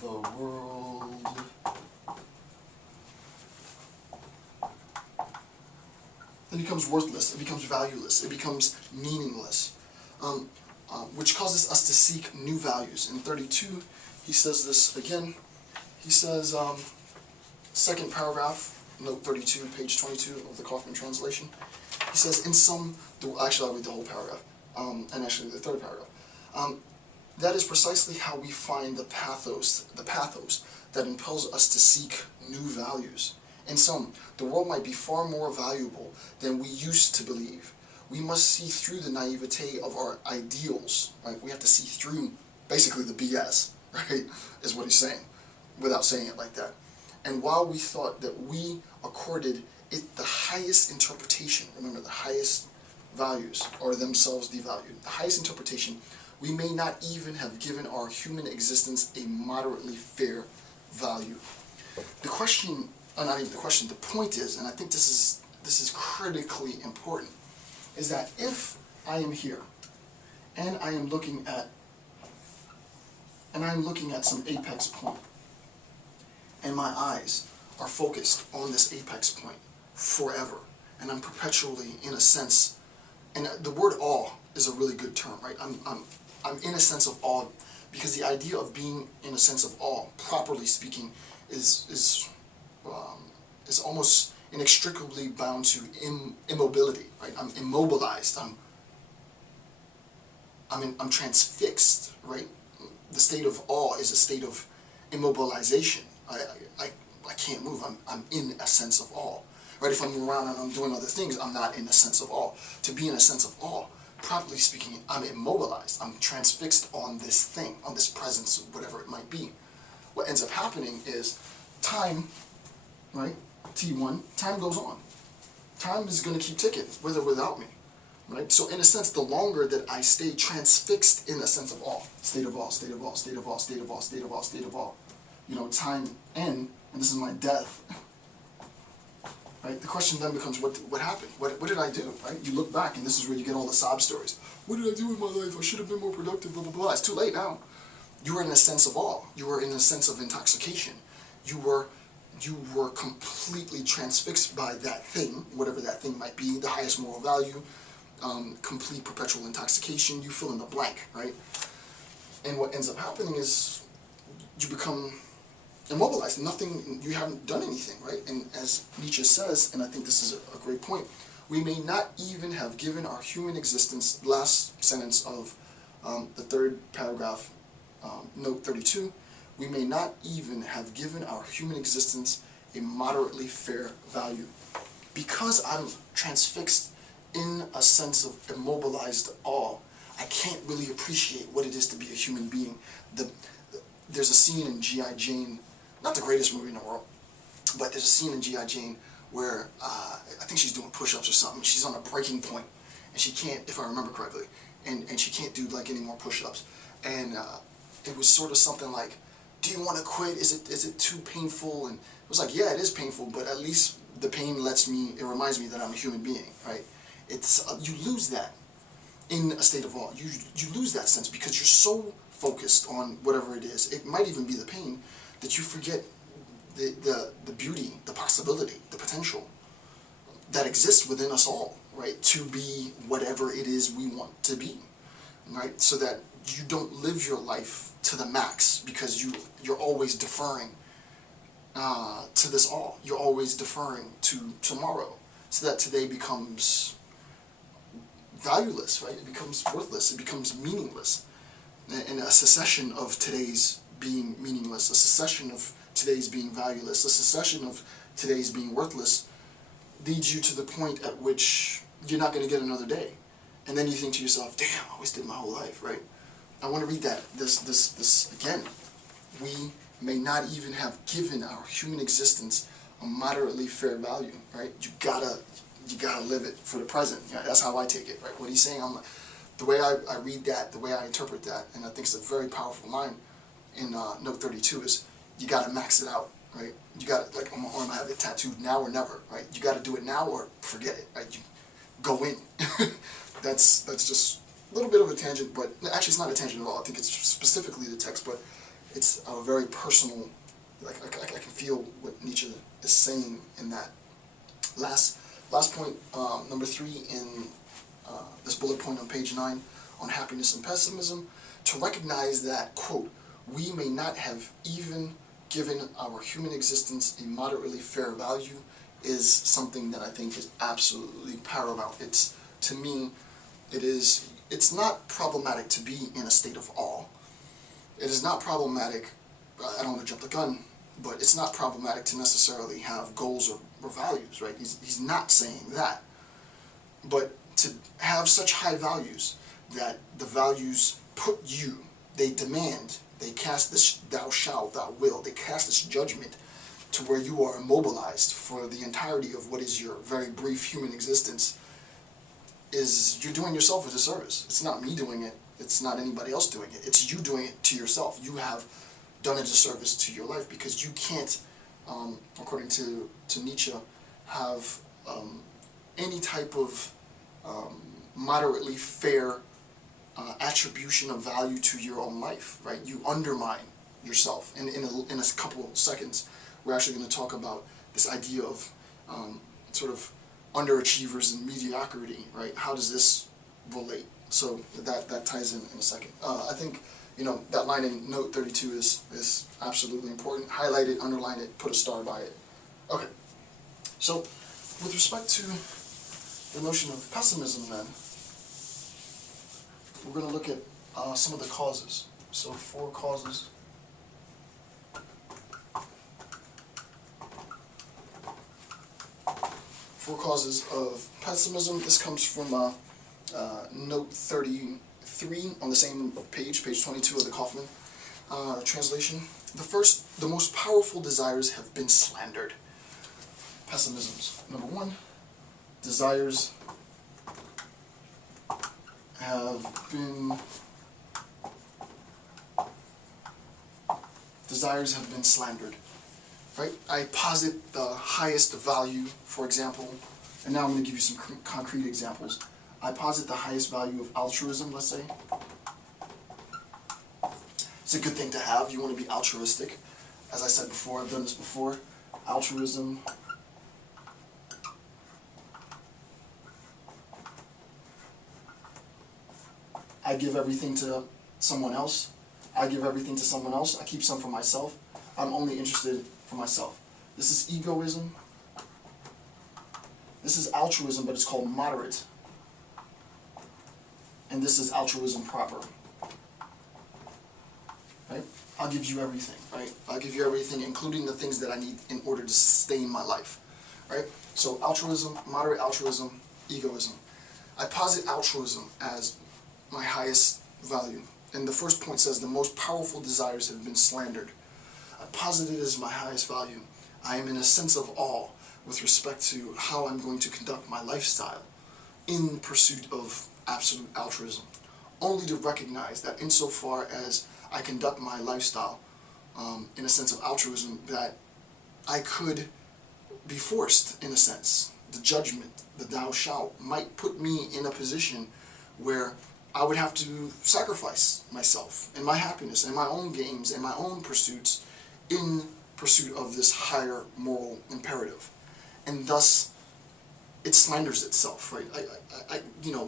the world then becomes worthless, it becomes valueless, it becomes meaningless, which causes us to seek new values. In 32, he says this again. He says, second paragraph, note 32, page 22 of the Kaufman translation. He says, in some, actually I'll read the whole paragraph, and actually the third paragraph. That is precisely how we find the pathos that impels us to seek new values. In sum, the world might be far more valuable than we used to believe. We must see through the naivete of our ideals, right? We have to see through basically the BS, right, is what he's saying, without saying it like that. And while we thought that we accorded it the highest interpretation, remember the highest values are themselves devalued, the highest interpretation, we may not even have given our human existence a moderately fair value. The question, not even the question, the point is, and I think this is critically important, is that if I am here and I am looking at some apex point, and my eyes are focused on this apex point forever, and I'm perpetually in a sense, and the word awe is a really good term, right? I'm in a sense of awe, because the idea of being in a sense of awe, properly speaking, is almost inextricably bound to immobility, right? I'm immobilized. I'm transfixed, right? The state of awe is a state of immobilization. I can't move. I'm in a sense of awe, right? If I'm around and I'm doing other things, I'm not in a sense of awe. To be in a sense of awe, properly speaking, I'm immobilized. I'm transfixed on this thing, on this presence, whatever it might be. What ends up happening is time, right? T1, time goes on. Time is going to keep ticking, with or without me, right? So in a sense, the longer that I stay transfixed in a sense of awe, state of awe, state of awe, state of awe, state of awe, state of awe, state of awe, time N, and this is my death, right? The question then becomes, what happened? What did I do, right? You look back, and this is where you get all the sob stories. What did I do with my life? I should have been more productive, blah, blah, blah. It's too late now. You were in a sense of awe. You were in a sense of intoxication. You were completely transfixed by that thing, whatever that thing might be, the highest moral value, complete perpetual intoxication, you fill in the blank, right? And what ends up happening is you become immobilized. Nothing, you haven't done anything, right? And as Nietzsche says, and I think this is a great point, we may not even have given our human existence, last sentence of the third paragraph, note 32, we may not even have given our human existence a moderately fair value. Because I'm transfixed in a sense of immobilized awe, I can't really appreciate what it is to be a human being. There's a scene in G.I. Jane, not the greatest movie in the world, but there's a scene in G.I. Jane where I think she's doing push-ups or something. She's on a breaking point, and she can't, if I remember correctly, and she can't do like any more push-ups. And it was sort of something like, do you want to quit? Is it too painful? And it was like, yeah, it is painful, but at least the pain it reminds me that I'm a human being, right? It's you lose that in a state of awe. You lose that sense because you're so focused on whatever it is. It might even be the pain that you forget the beauty, the possibility, the potential that exists within us all, right? To be whatever it is we want to be, right? So that you don't live your life to the max because you're always deferring to this awe. You're always deferring to tomorrow, so that today becomes valueless, right? It becomes worthless. It becomes meaningless. And a secession of today's being meaningless, a secession of today's being valueless, a secession of today's being worthless leads you to the point at which you're not going to get another day. And then you think to yourself, damn, I wasted my whole life, right? I want to read that, this again. We may not even have given our human existence a moderately fair value, right? You gotta live it for the present. Yeah, that's how I take it, right? What he's saying, the way I read that, the way I interpret that, and I think it's a very powerful line in note 32 is, you gotta max it out, right? You gotta, like on my arm I have it tattooed, now or never, right? You gotta do it now or forget it, right? You go in. That's just a little bit of a tangent, but actually it's not a tangent at all. I think it's specifically the text, but it's a very personal, like I can feel what Nietzsche is saying in that. Last point, number 3 in this bullet point on page 9 on happiness and pessimism, to recognize that, quote, we may not have even given our human existence a moderately fair value, is something that I think is absolutely paramount. To me, it's not problematic to be in a state of awe. It is not problematic, I don't want to jump the gun, but it's not problematic to necessarily have goals or values, right? He's not saying that. But to have such high values that the values put you, they demand, they cast this thou shalt, thou will, they cast this judgment to where you are immobilized for the entirety of what is your very brief human existence, is you're doing yourself a disservice. It's not me doing it, it's not anybody else doing it, it's you doing it to yourself. You have done a disservice to your life because you can't, according to Nietzsche, have any type of moderately fair attribution of value to your own life, right? You undermine yourself. And in a couple of seconds, we're actually going to talk about this idea of sort of underachievers and mediocrity, right? How does this relate? So that ties in a second. I think, that line in note 32 is absolutely important. Highlight it, underline it, put a star by it. Okay. So with respect to the notion of pessimism then, we're going to look at some of the causes. So 4 causes. Four causes of pessimism. This comes from note 33 on the same page, page 22 of the Kaufman translation. The most powerful desires have been slandered. Pessimisms. Number 1, desires have been slandered. Right? I posit the highest value, for example, and now I'm going to give you some concrete examples. I posit the highest value of altruism, let's say. It's a good thing to have. You want to be altruistic. As I said before, I've done this before. Altruism. I give everything to someone else. I give everything to someone else. I keep some for myself. I'm only interested for myself. This is egoism. This is altruism, but it's called moderate. And this is altruism proper. Right? I'll give you everything, right? I'll give you everything, including the things that I need in order to sustain my life. Right? So altruism, moderate altruism, egoism. I posit altruism as my highest value. And the first point says the most powerful desires have been slandered. I posit it as my highest value. I am in a sense of awe with respect to how I'm going to conduct my lifestyle in pursuit of absolute altruism, only to recognize that insofar as I conduct my lifestyle in a sense of altruism, that I could be forced, in a sense. The judgment, the thou shalt, might put me in a position where I would have to sacrifice myself and my happiness and my own gains and my own pursuits in pursuit of this higher moral imperative. And thus, it slanders itself, right?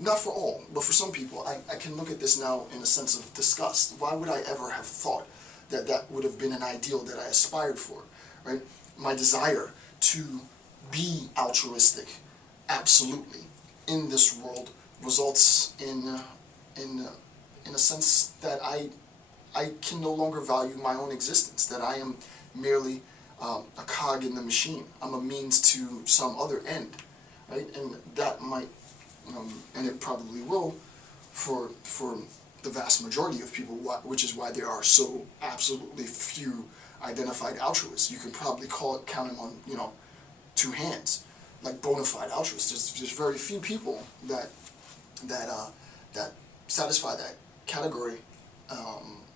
Not for all, but for some people, I can look at this now in a sense of disgust. Why would I ever have thought that that would have been an ideal that I aspired for, right? My desire to be altruistic, absolutely, in this world results in a sense that I can no longer value my own existence, that I am merely a cog in the machine. I'm a means to some other end, right? And that might, and it probably will, for the vast majority of people, which is why there are so absolutely few identified altruists. You can probably count them on, 2 hands, like bona fide altruists. There's very few people that satisfy that category.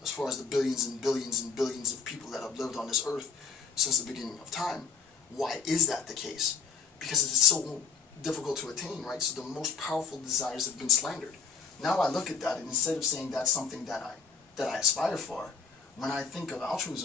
As far as the billions and billions and billions of people that have lived on this earth since the beginning of time. Why is that the case? Because it's so difficult to attain, right? So the most powerful desires have been slandered. Now I look at that, and instead of saying that's something that I aspire for, when I think of altruism,